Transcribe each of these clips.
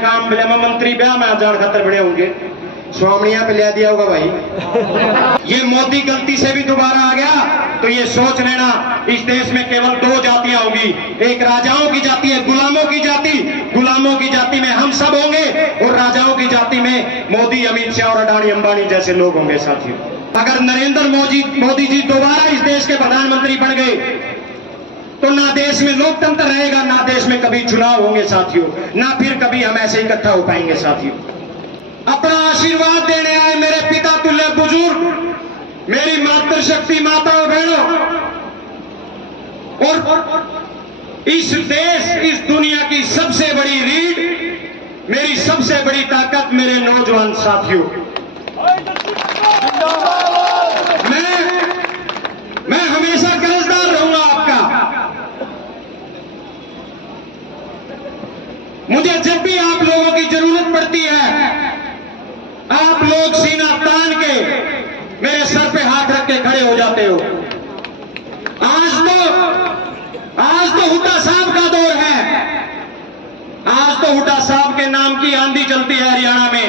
काम मिले मैं मंत्री ब्याह में जान खातर बड़े होंगे स्वामिया पे ले दिया होगा भाई। ये मोदी गलती से भी दोबारा आ गया तो ये सोच लेना इस देश में केवल दो जातियां होंगी, एक राजाओं की जाति है, गुलामों की जाति। गुलामों की जाति में हम सब होंगे और राजाओं की जाति में मोदी, अमित शाह और अडानी अंबानी जैसे लोग होंगे साथियों। अगर नरेंद्र मोदी जी दोबारा इस देश के प्रधानमंत्री बन गए तो ना देश में लोकतंत्र रहेगा, ना देश में कभी चुनाव होंगे साथियों, ना फिर कभी हम ऐसे इकट्ठा हो पाएंगे साथियों। अपना आशीर्वाद देने आए मेरे पिता तुल्य बुजुर्ग, मेरी मातृशक्ति माताओं बहनों, और इस देश, इस दुनिया की सबसे बड़ी रीढ़, मेरी सबसे बड़ी ताकत मेरे नौजवान साथियों। मैं हमेशा कर्जदार रहूंगा आपका। मुझे जब भी आप लोगों की जरूरत पड़ती है, आप लोग सीना तान के मेरे सर पे हाथ रख के खड़े हो जाते हो। आज तो हुड्डा साहब का दौर है, आज तो हुड्डा साहब के नाम की आंधी चलती है हरियाणा में।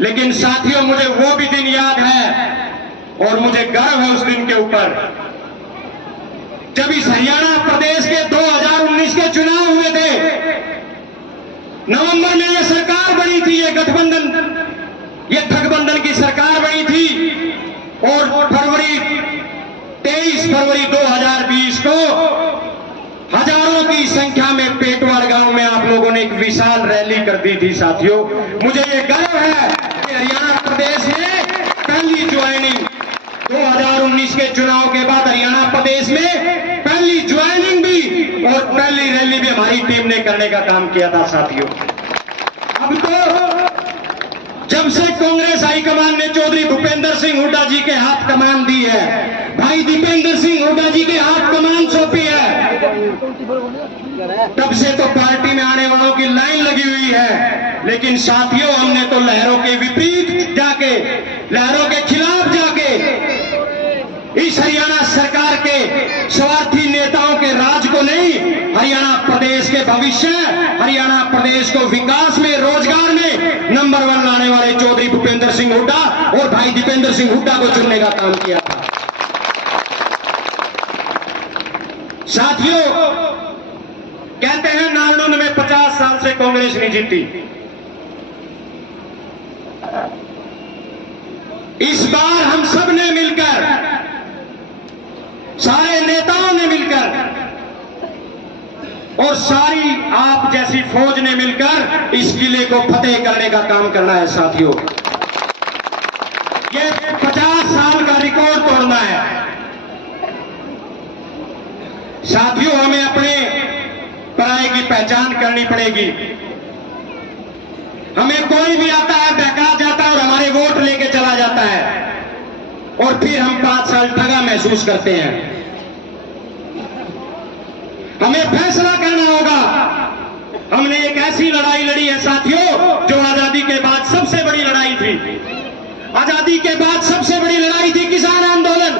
लेकिन साथियों मुझे वो भी दिन याद है और मुझे गर्व है उस दिन के ऊपर जब इस हरियाणा प्रदेश के 2019 के चुनाव हुए थे। नवंबर में ये सरकार बनी थी, ये गठबंधन, ये ठगबंधन की सरकार बनी थी और 23 फरवरी 2020 को हजारों की संख्या में पेटवाड़ गांव में आप लोगों ने एक विशाल रैली कर दी थी साथियों। मुझे ये गर्व है कि हरियाणा प्रदेश में पहली ज्वाइनिंग 2019 के चुनाव के बाद हरियाणा प्रदेश में पहली ज्वाइनिंग भी और पहली रैली भी हमारी टीम ने करने का काम किया था साथियों। अब तो जब से कांग्रेस हाईकमान ने चौधरी भूपेंद्र सिंह हुड्डा जी के हाथ कमान दी है, भाई दीपेंद्र सिंह हुड्डा जी के हाथ कमान सौंपी है, तब से तो पार्टी में आने वालों की लाइन लगी हुई है। लेकिन साथियों हमने तो लहरों के विपरीत जाके, लहरों के खिलाफ जाके इस हरियाणा सरकार के स्वार्थी नेताओं के राज को नहीं, हरियाणा प्रदेश के भविष्य, हरियाणा प्रदेश को विकास में, रोजगार में नंबर 1 लाने वाले चौधरी भूपेंद्र सिंह हुड्डा और भाई दीपेंद्र सिंह हुड्डा को चुनने का काम किया था साथियों। कहते हैं नालंदा में 50 साल से कांग्रेस नहीं जीती। इस बार हम सब ने मिलकर, सारे नेताओं ने मिलकर और सारी आप जैसी फौज ने मिलकर इस किले को फतेह करने का काम करना है साथियों। ये 50 साल का रिकॉर्ड तोड़ना है साथियों। हमें अपने पराये की पहचान करनी पड़ेगी। हमें कोई भी आता है, बहका जाता है और हमारे वोट लेके चला जाता है और फिर हम 5 साल ठगा महसूस करते हैं। हमें फैसला करना होगा। हमने एक ऐसी लड़ाई लड़ी है साथियों जो आजादी के बाद सबसे बड़ी लड़ाई थी। आजादी के बाद सबसे बड़ी लड़ाई थी किसान आंदोलन।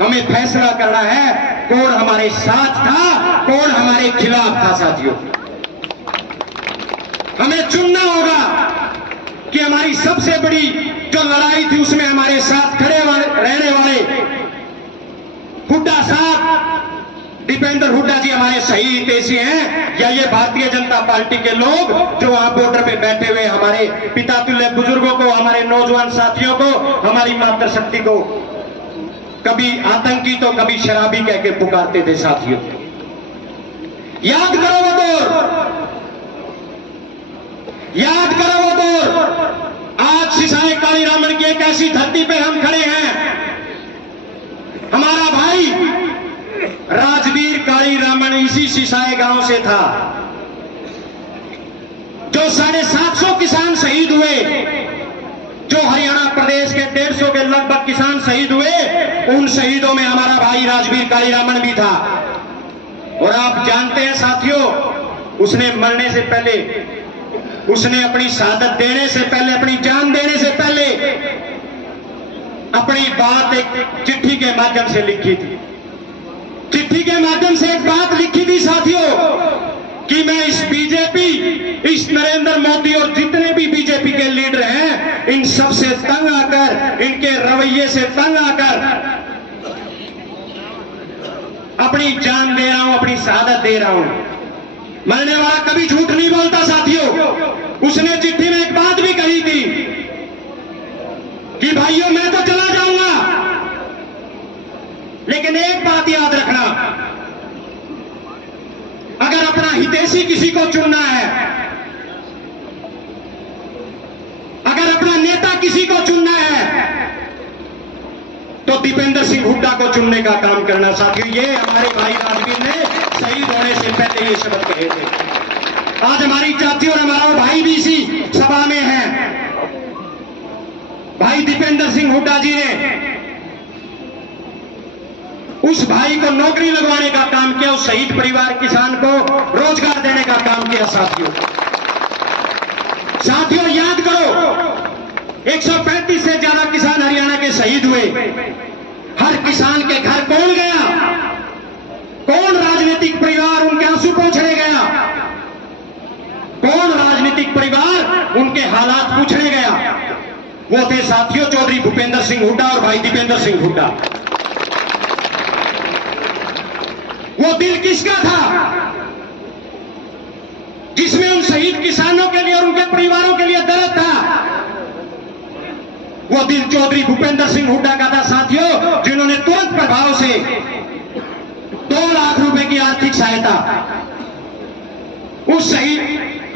हमें फैसला करना है कौन हमारे साथ था, कौन हमारे खिलाफ था साथियों। हमें चुनना होगा कि हमारी सबसे बड़ी जो लड़ाई थी उसमें हमारे साथ खड़े रहने वाले हुड्डा साहब, दीपेंद्र हुड्डा जी हमारे सही हितैषी हैं, या ये भारतीय जनता पार्टी के लोग जो वहां बॉर्डर पे बैठे हुए हमारे पिता तुल्य बुजुर्गों को, हमारे नौजवान साथियों को, हमारी मातृशक्ति को कभी आतंकी तो कभी शराबी कह के पुकारते थे साथियों। याद करो वो दौर, याद करो वो दौर। आज सिसाई काली रामन की एक ऐसी धरती पे हम खड़े हैं। हमारा भाई राजवीर काली रामन इसी सिसाई गांव से था। जो 750 किसान शहीद हुए, जो हरियाणा प्रदेश के 150 के लगभग किसान शहीद हुए, उन शहीदों में हमारा भाई राजवीर काली रामन भी था। और आप जानते हैं साथियों, उसने मरने से पहले, उसने अपनी शहादत देने से पहले, अपनी जान देने से पहले अपनी बात एक चिट्ठी के माध्यम से लिखी थी। चिट्ठी के माध्यम से एक बात लिखी थी साथियों कि मैं इस बीजेपी, इस नरेंद्र मोदी और जितने भी बीजेपी के लीडर हैं, इन सब से तंग आकर, इनके रवैये से तंग आकर अपनी जान दे रहा हूं, अपनी शहादत दे रहा हूं। मरने वाला कभी झूठ नहीं बोलता साथियों। उसने चिट्ठी में एक बात भी कही थी कि भाइयों मैं तो चला जाऊंगा, लेकिन एक बात याद रखना, अगर अपना हितैषी किसी को चुनना है, अगर अपना नेता किसी को चुनना है, तो दीपेंद्र सिंह हुड्डा को चुनने का काम करना साथियों। ये हमारे भाई राजवीर ने शहीद होने से पहले ये शब्द कहे थे। आज हमारी चाची और हमारा भाई भी इसी सभा में है। भाई दीपेंद्र सिंह हुड्डा जी ने उस भाई को नौकरी लगवाने का काम किया, उस शहीद परिवार किसान को रोजगार देने का काम किया साथियों। साथियों याद करो, 135 से ज्यादा किसान हरियाणा के शहीद हुए। हर किसान के घर कौन गया? कौन राजनीतिक परिवार उनके आंसू पोंछने गया? कौन राजनीतिक परिवार उनके हालात पूछने गया? वो थे साथियों चौधरी भूपेंद्र सिंह हुड्डा और भाई दीपेंद्र सिंह हुड्डा। वो दिल किसका था जिसमें उन शहीद किसानों के लिए और उनके परिवारों के लिए दर्द था? वो दिल चौधरी भूपेंद्र सिंह हुड्डा का था साथियों, जिन्होंने तुरंत प्रभाव से 2 लाख रुपए की आर्थिक सहायता उस शहीद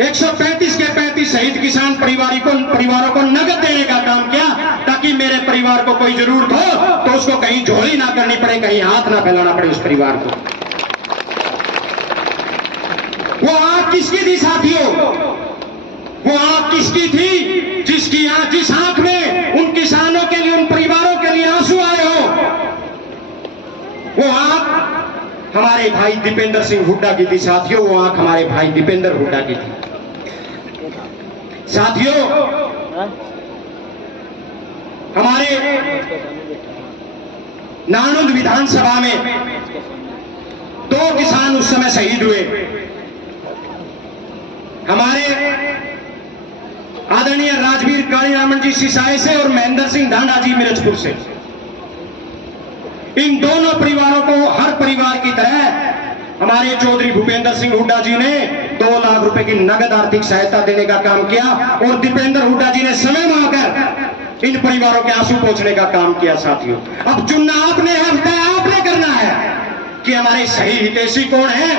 135 के 35 शहीद किसान परिवारों को नगद देने का काम किया, ताकि मेरे परिवार को कोई जरूरत हो तो उसको कहीं झोली ना करनी पड़े, कहीं हाथ ना फैलाना पड़े उस परिवार को। वो आंख किसकी थी साथियों? वो आंख किसकी थी जिस आंख में उन किसानों के लिए, उन परिवारों के लिए आंसू आए हो? वो आंख हमारे भाई दीपेंद्र सिंह हुड्डा की थी साथियों। वो आंख हमारे भाई दीपेंद्र हुड्डा की थी साथियों। हमारे नानुद विधानसभा में 2 किसान उस समय शहीद हुए। हमारे आदरणीय राजवीर कालीरामन जी सिसाई से और महेंद्र सिंह ढांडा जी मिर्चपुर से। इन दोनों परिवारों को हर परिवार की तरह हमारे चौधरी भूपेंद्र सिंह हुड्डा जी ने 2 लाख रुपए की नगद आर्थिक सहायता देने का काम किया, और दीपेंद्र हुड्डा जी ने समय मांगकर इन परिवारों के आंसू पोंछने का काम किया साथियों। अब चुनना आपने है, अब तय आपने करना है कि हमारे सही हितैषी कौन है,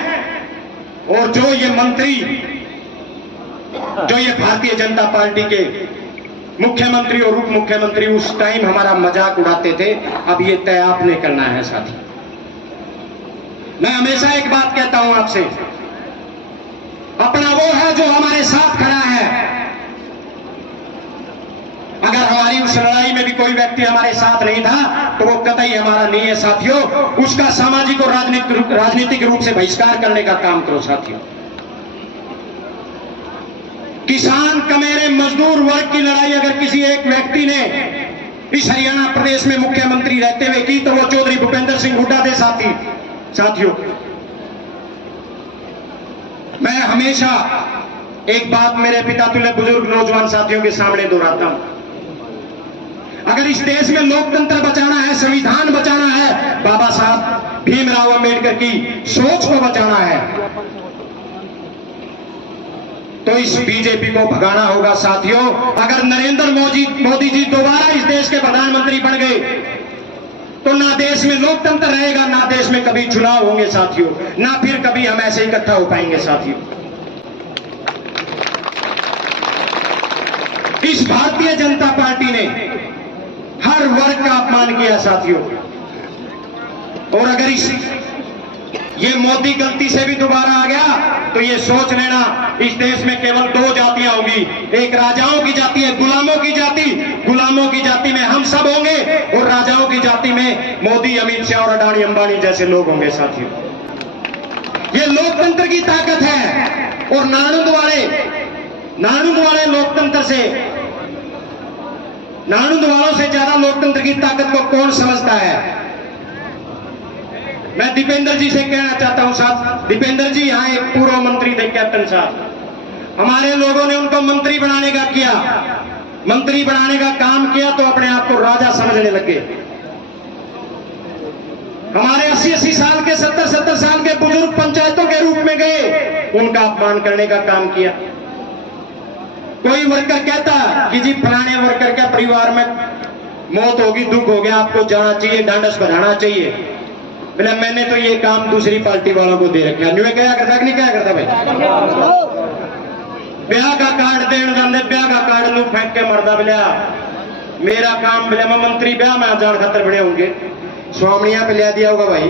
और जो ये मंत्री, जो ये भारतीय जनता पार्टी के मुख्यमंत्री और उप मुख्यमंत्री उस टाइम हमारा मजाक उड़ाते थे, अब ये तय आपने करना है साथी। मैं हमेशा एक बात कहता हूं आपसे, अपना वो है जो हमारे साथ खड़ा है। अगर हमारी उस लड़ाई में भी कोई व्यक्ति हमारे साथ नहीं था तो वो कतई हमारा नहीं है साथियों। उसका सामाजिक और राजनीतिक रूप से बहिष्कार करने का काम करो साथियों। किसान, कमेरे, मजदूर वर्ग की लड़ाई अगर किसी एक व्यक्ति ने इस हरियाणा प्रदेश में मुख्यमंत्री रहते हुए की तो वो चौधरी भूपेंद्र सिंह हुड्डा थे साथियों। मैं हमेशा एक बात मेरे पिता तुल्य बुजुर्ग नौजवान साथियों के सामने दोहराता हूं, अगर इस देश में लोकतंत्र बचाना है, संविधान बचाना है, बाबा साहब भीमराव अंबेडकर की सोच को बचाना है, तो इस बीजेपी को भगाना होगा साथियों। अगर नरेंद्र मोदी जी दोबारा इस देश के प्रधानमंत्री बन गए तो ना देश में लोकतंत्र रहेगा, ना देश में कभी चुनाव होंगे साथियों, ना फिर कभी हम ऐसे इकट्ठा हो पाएंगे साथियों। इस भारतीय जनता पार्टी ने हर वर्ग का अपमान किया साथियों, और अगर ये मोदी गलती से भी दोबारा आ गया तो ये सोच लेना इस देश में केवल 2 जातियां होंगी, एक राजाओं की जाति है, गुलामों की जाति। गुलामों की जाति में हम सब होंगे और राजाओं की जाति में मोदी, अमित शाह और अडानी अंबानी जैसे लोग होंगे साथियों। ये लोकतंत्र की ताकत है, और नानुद वाले लोकतंत्र से, नानुद वालों से ज्यादा लोकतंत्र की ताकत को कौन समझता है? मैं दीपेंद्र जी से कहना चाहता हूं साहब, दीपेंद्र जी यहाँ एक पूर्व मंत्री थे कैप्टन साहब, हमारे लोगों ने उनको मंत्री बनाने का किया, मंत्री बनाने का काम किया तो अपने आप को राजा समझने लगे। हमारे 80-80 साल के 70-70 साल के बुजुर्ग पंचायतों के रूप में गए, उनका अपमान करने का काम किया। कोई वर्कर कहता कि जी फलाने वर्कर के परिवार में मौत होगी, दुख हो गया, आपको जाना चाहिए, ढांढस बढ़ाना चाहिए। बोले मैंने तो ये काम दूसरी पार्टी वालों को दे रखा। न्यू क्या करता कि नहीं क्या करता भाई? ब्याह का कार्ड देने जाते, ब्याह का कार्ड लू फेंक के मरदा। बोलिया मेरा काम, बोले मैं मंत्री ब्याह में जान खातर बड़े होंगे, स्वामिया पे ले दिया होगा भाई,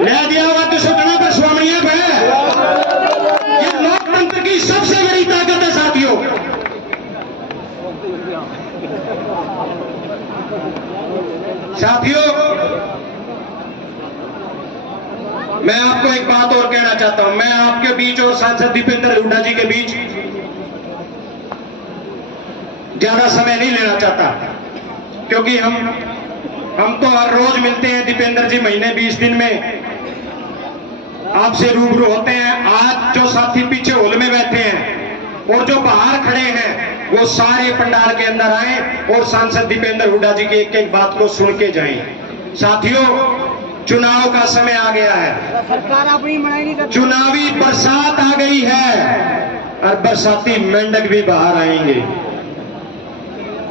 ले दिया होगा तो सुटना पर स्वामिया पे। ये लोकतंत्र की सबसे बड़ी ताकत है साथियों। साथियों मैं आपको एक बात और कहना चाहता हूं, मैं आपके बीच और सांसद दीपेंद्र हुड्डा जी के बीच ज्यादा समय नहीं लेना चाहता, क्योंकि हम तो हर रोज मिलते हैं दीपेंद्र जी, महीने 20 दिन में आपसे रूबरू होते हैं। आज जो साथी पीछे हॉल में बैठे हैं और जो बाहर खड़े हैं वो सारे पंडाल के अंदर आए और सांसद दीपेंद्र हुड्डा जी की एक एक बात को सुन के जाएं। साथियों चुनाव का समय आ गया है, सरकार अपनी मनाई नहीं करती, चुनावी बरसात आ गई है और बरसाती मेंढक भी बाहर आएंगे।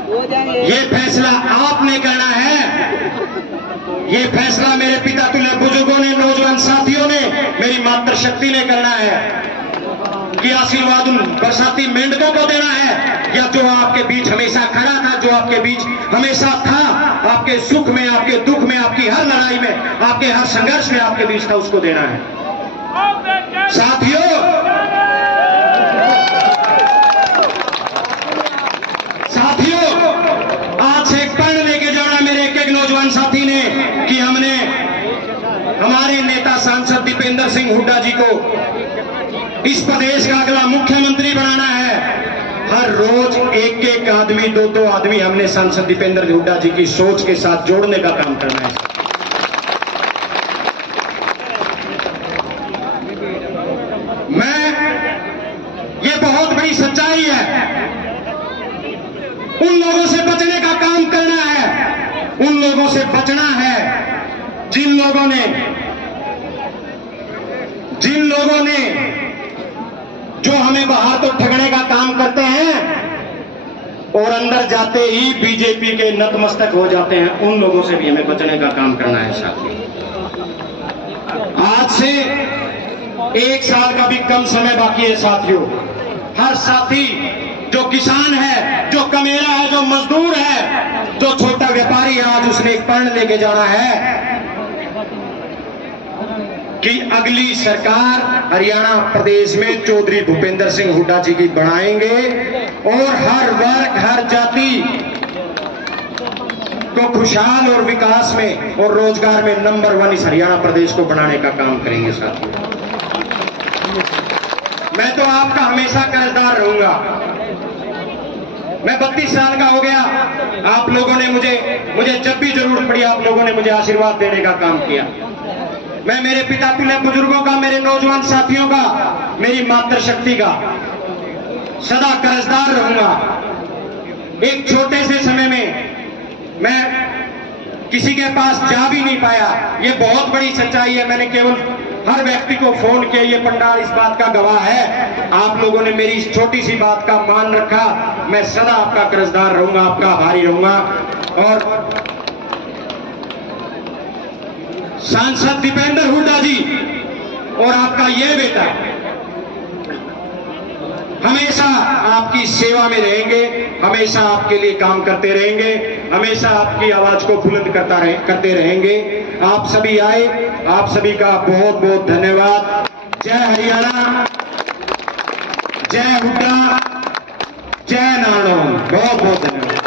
हो जाएंगे। ये फैसला आपने करना है, ये फैसला मेरे पिता तुल्य बुजुर्गों ने, नौजवान साथियों ने, मेरी मातृशक्ति ने करना है कि आशीर्वाद उन बरसाती मेंढकों को देना है या जो आपके बीच हमेशा खड़ा था, जो आपके बीच हमेशा था, आपके सुख में, आपके दुख में, आपकी हर लड़ाई में, आपके हर संघर्ष में आपके बीच था, उसको देना है। साथियों आज से एक प्रण लेके जाना मेरे एक एक नौजवान साथी ने कि हमने हमारे नेता सांसद दीपेंद्र सिंह हुड्डा जी को इस प्रदेश का अगला मुख्यमंत्री बनाना है। हर रोज एक एक आदमी, दो आदमी हमने सांसद दीपेंद्र हुड्डा जी की सोच के साथ जोड़ने का काम करना है। ये बहुत बड़ी सच्चाई है, उन लोगों से बचने का काम करना है, उन लोगों से बचना है जिन लोगों ने जो हमें बाहर तो ठगने का काम करते हैं और अंदर जाते ही बीजेपी के नतमस्तक हो जाते हैं, उन लोगों से भी हमें बचने का काम करना है साथियों। आज से 1 साल का भी कम समय बाकी है साथियों। हर साथी जो किसान है, जो कमेरा है, जो मजदूर है, जो छोटा व्यापारी है, आज उसने एक प्रण लेके जाना है कि अगली सरकार हरियाणा प्रदेश में चौधरी भूपेंद्र सिंह हुड्डा जी की बनाएंगे और हर वर्ग, हर जाति को खुशहाल और विकास में और रोजगार में नंबर 1 इस हरियाणा प्रदेश को बनाने का काम करेंगे साथियों। मैं तो आपका हमेशा कर्जदार रहूंगा। मैं 32 साल का हो गया, आप लोगों ने मुझे जब भी जरूरत पड़ी आप लोगों ने मुझे आशीर्वाद देने का काम किया। मैं मेरे पिता तुल्य बुजुर्गों का, मेरे नौजवान साथियों का, मेरी मातृशक्ति का सदा कर्जदार रहूंगा। एक छोटे से समय में मैं किसी के पास जा भी नहीं पाया, ये बहुत बड़ी सच्चाई है। मैंने केवल हर व्यक्ति को फोन किया, ये पंडाल इस बात का गवाह है, आप लोगों ने मेरी इस छोटी सी बात का मान रखा। मैं सदा आपका कर्जदार रहूंगा, आपका आभारी रहूंगा। और सांसद दीपेंद्र हुड्डा जी और आपका ये बेटा हमेशा आपकी सेवा में रहेंगे, हमेशा आपके लिए काम करते रहेंगे, हमेशा आपकी आवाज को बुलंद करते रहेंगे। आप सभी आए, आप सभी का बहुत बहुत धन्यवाद। जय हरियाणा, जय हुड्डा, जय नारायण, बहुत बहुत धन्यवाद।